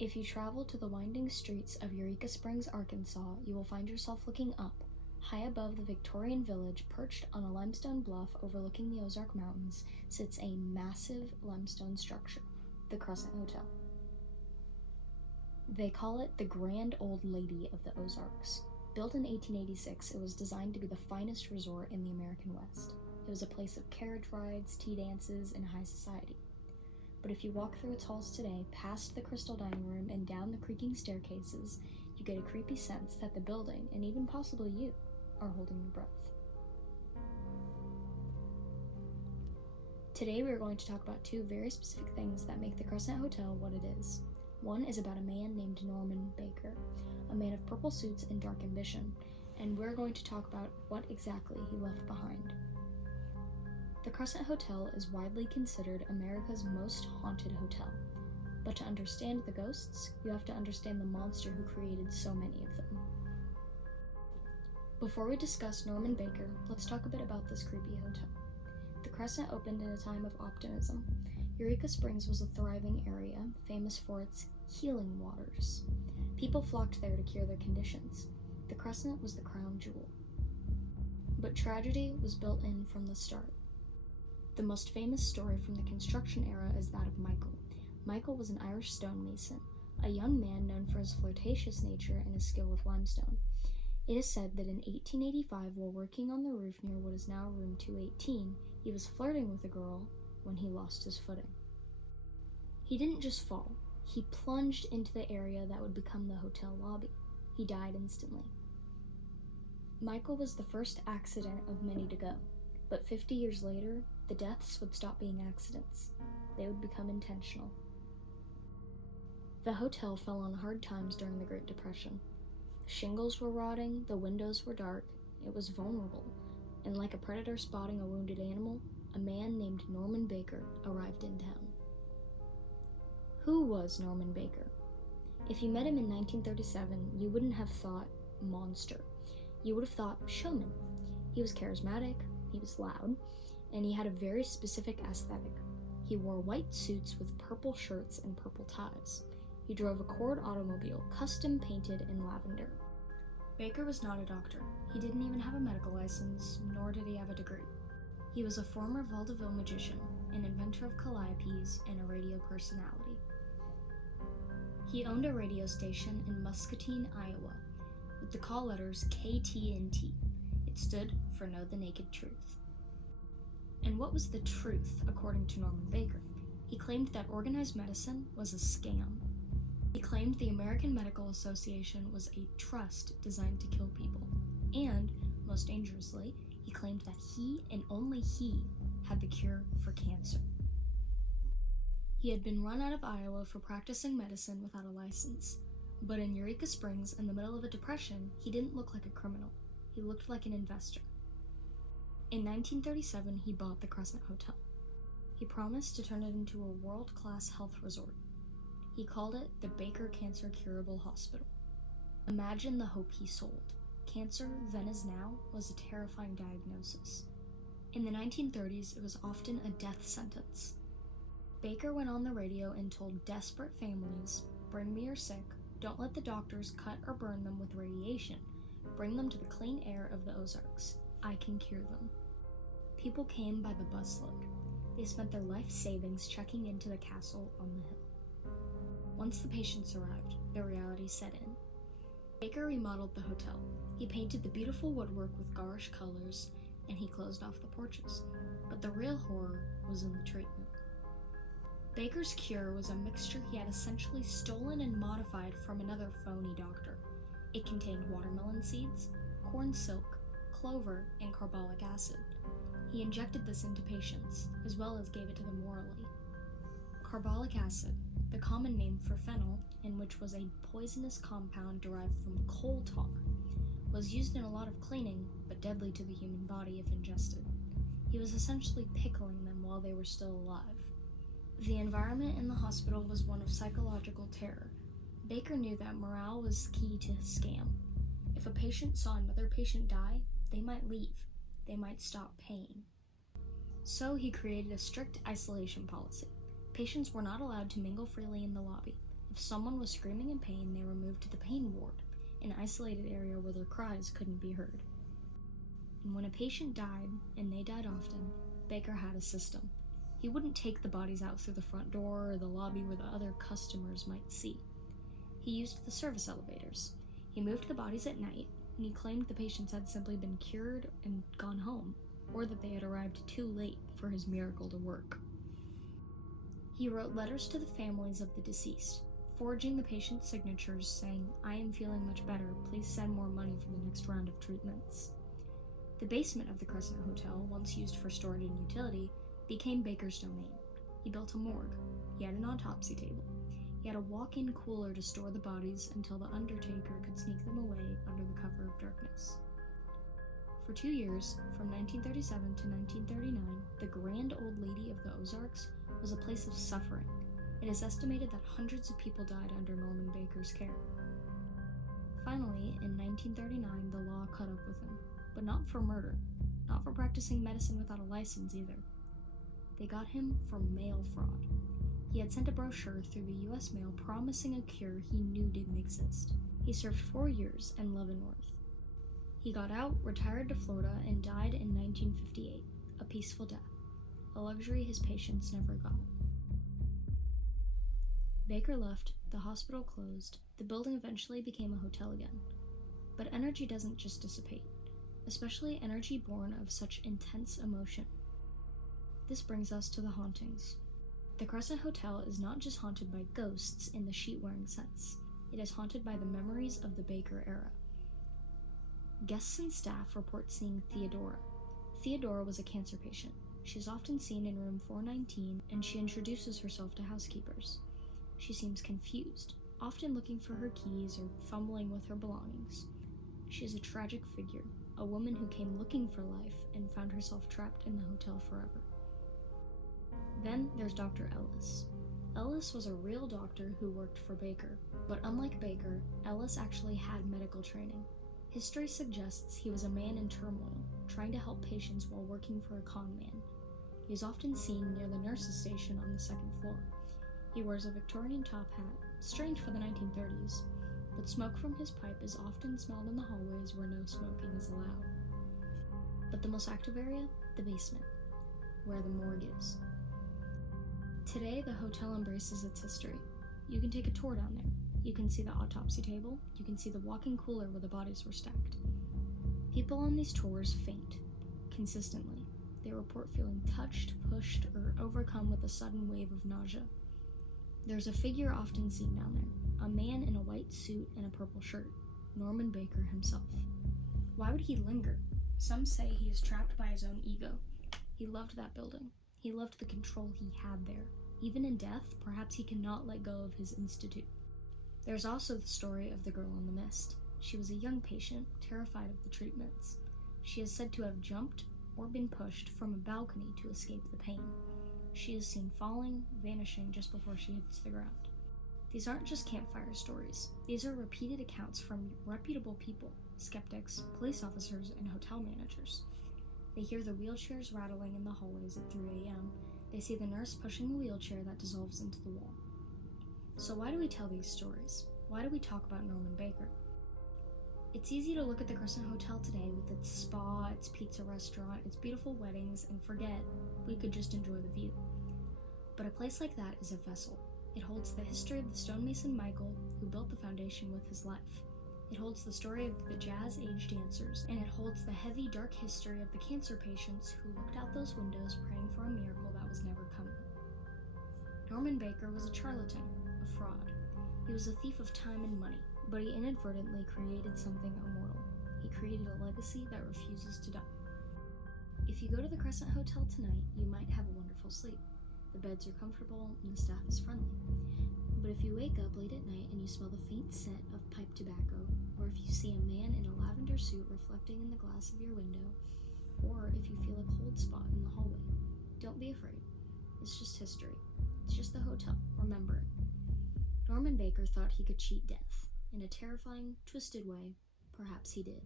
If you travel to the winding streets of Eureka Springs, Arkansas, you will find yourself looking up. High above the Victorian village, perched on a limestone bluff overlooking the Ozark Mountains, sits a massive limestone structure, the Crescent Hotel. They call it the Grand Old Lady of the Ozarks. Built in 1886, it was designed to be the finest resort in the American West. It was a place of carriage rides, tea dances, and high society. But if you walk through its halls today, past the crystal dining room and down the creaking staircases, you get a creepy sense that the building, and even possibly you, are holding your breath. Today we are going to talk about two very specific things that make the Crescent Hotel what it is. One is about a man named Norman Baker, a man of purple suits and dark ambition, and we're going to talk about what exactly he left behind. The Crescent Hotel is widely considered America's most haunted hotel, but to understand the ghosts, you have to understand the monster who created so many of them. Before we discuss Norman Baker, let's talk a bit about this creepy hotel. The Crescent opened in a time of optimism. Eureka Springs was a thriving area, famous for its healing waters. People flocked there to cure their conditions. The Crescent was the crown jewel. But tragedy was built in from the start. The most famous story from the construction era is that of Michael. Michael was an Irish stonemason, a young man known for his flirtatious nature and his skill with limestone. It is said that in 1885, while working on the roof near what is now room 218, he was flirting with a girl when he lost his footing. He didn't just fall, he plunged into the area that would become the hotel lobby. He died instantly. Michael was the first accident of many to go, but 50 years later, the deaths would stop being accidents. They would become intentional. The hotel fell on hard times during the Great Depression. Shingles were rotting, the windows were dark, it was vulnerable, and like a predator spotting a wounded animal, a man named Norman Baker arrived in town. Who was Norman Baker? If you met him in 1937, you wouldn't have thought monster. You would have thought showman. He was charismatic, he was loud, and he had a very specific aesthetic. He wore white suits with purple shirts and purple ties. He drove a Cord automobile, custom painted in lavender. Baker was not a doctor. He didn't even have a medical license, nor did he have a degree. He was a former vaudeville magician, an inventor of calliopes, and a radio personality. He owned a radio station in Muscatine, Iowa, with the call letters KTNT. It stood for Know the Naked Truth. And what was the truth, according to Norman Baker? He claimed that organized medicine was a scam. He claimed the American Medical Association was a trust designed to kill people. And, most dangerously, he claimed that he, and only he, had the cure for cancer. He had been run out of Iowa for practicing medicine without a license. But in Eureka Springs, in the middle of a depression, he didn't look like a criminal. He looked like an investor. In 1937, he bought the Crescent Hotel. He promised to turn it into a world-class health resort. He called it the Baker Cancer Curable Hospital. Imagine the hope he sold. Cancer, then as now, was a terrifying diagnosis. In the 1930s, it was often a death sentence. Baker went on the radio and told desperate families, "Bring me your sick, don't let the doctors cut or burn them with radiation. Bring them to the clean air of the Ozarks. I can cure them." People came by the busload. They spent their life savings checking into the castle on the hill. Once the patients arrived, the reality set in. Baker remodeled the hotel. He painted the beautiful woodwork with garish colors, and he closed off the porches. But the real horror was in the treatment. Baker's cure was a mixture he had essentially stolen and modified from another phony doctor. It contained watermelon seeds, corn silk, clover, and carbolic acid. He injected this into patients, as well as gave it to them orally. Carbolic acid, the common name for fennel, in which was a poisonous compound derived from coal tar, was used in a lot of cleaning, but deadly to the human body if ingested. He was essentially pickling them while they were still alive. The environment in the hospital was one of psychological terror. Baker knew that morale was key to his scam. If a patient saw another patient die, they might leave. They might stop paying. So he created a strict isolation policy. Patients were not allowed to mingle freely in the lobby. If someone was screaming in pain, they were moved to the pain ward, an isolated area where their cries couldn't be heard. And when a patient died, and they died often, Baker had a system. He wouldn't take the bodies out through the front door or the lobby where the other customers might see. He used the service elevators. He moved the bodies at night, and he claimed the patients had simply been cured and gone home, or that they had arrived too late for his miracle to work. He wrote letters to the families of the deceased, forging the patient's signatures saying, "I am feeling much better, please send more money for the next round of treatments." The basement of the Crescent Hotel, once used for storage and utility, became Baker's domain. He built a morgue. He had an autopsy table. He had a walk-in cooler to store the bodies until the undertaker could sneak them away under the cover of darkness. For 2 years, from 1937 to 1939, the Grand Old Lady of the Ozarks was a place of suffering. It is estimated that hundreds of people died under Norman Baker's care. Finally, in 1939, the law caught up with him, but not for murder, not for practicing medicine without a license either. They got him for mail fraud. He had sent a brochure through the U.S. mail promising a cure he knew didn't exist. He served 4 years in Leavenworth. He got out, retired to Florida, and died in 1958, a peaceful death, a luxury his patients never got. Baker left, the hospital closed, the building eventually became a hotel again. But energy doesn't just dissipate, especially energy born of such intense emotion. This brings us to the hauntings. The Crescent Hotel is not just haunted by ghosts in the sheet-wearing sense. It is haunted by the memories of the Baker era. Guests and staff report seeing Theodora. Theodora was a cancer patient. She is often seen in room 419, and she introduces herself to housekeepers. She seems confused, often looking for her keys or fumbling with her belongings. She is a tragic figure, a woman who came looking for life and found herself trapped in the hotel forever. Then there's Dr. Ellis. Ellis was a real doctor who worked for Baker, but unlike Baker, Ellis actually had medical training. History suggests he was a man in turmoil, trying to help patients while working for a con man. He is often seen near the nurses' station on the second floor. He wears a Victorian top hat, strange for the 1930s, but smoke from his pipe is often smelled in the hallways where no smoking is allowed. But the most active area? The basement, where the morgue is. Today, the hotel embraces its history. You can take a tour down there. You can see the autopsy table. You can see the walk-in cooler where the bodies were stacked. People on these tours faint, consistently. They report feeling touched, pushed, or overcome with a sudden wave of nausea. There's a figure often seen down there, a man in a white suit and a purple shirt, Norman Baker himself. Why would he linger? Some say he is trapped by his own ego. He loved that building. He loved the control he had there. Even in death, perhaps he cannot let go of his institute. There's also the story of the girl in the mist. She was a young patient, terrified of the treatments. She is said to have jumped or been pushed from a balcony to escape the pain. She is seen falling, vanishing just before she hits the ground. These aren't just campfire stories. These are repeated accounts from reputable people, skeptics, police officers, and hotel managers. They hear the wheelchairs rattling in the hallways at 3 a.m. They see the nurse pushing the wheelchair that dissolves into the wall. So why do we tell these stories? Why do we talk about Norman Baker? It's easy to look at the Crescent Hotel today with its spa, its pizza restaurant, its beautiful weddings, and forget we could just enjoy the view. But a place like that is a vessel. It holds the history of the stonemason Michael, who built the foundation with his life. It holds the story of the jazz-age dancers, and it holds the heavy, dark history of the cancer patients who looked out those windows praying for a miracle that was never coming. Norman Baker was a charlatan, a fraud. He was a thief of time and money, but he inadvertently created something immortal. He created a legacy that refuses to die. If you go to the Crescent Hotel tonight, you might have a wonderful sleep. The beds are comfortable and the staff is friendly. But if you wake up late at night and you smell the faint scent of pipe tobacco, or if you see a man in a lavender suit reflecting in the glass of your window, or if you feel a cold spot in the hallway, don't be afraid. It's just history. It's just the hotel. Remember it. Norman Baker thought he could cheat death. In a terrifying, twisted way, perhaps he did.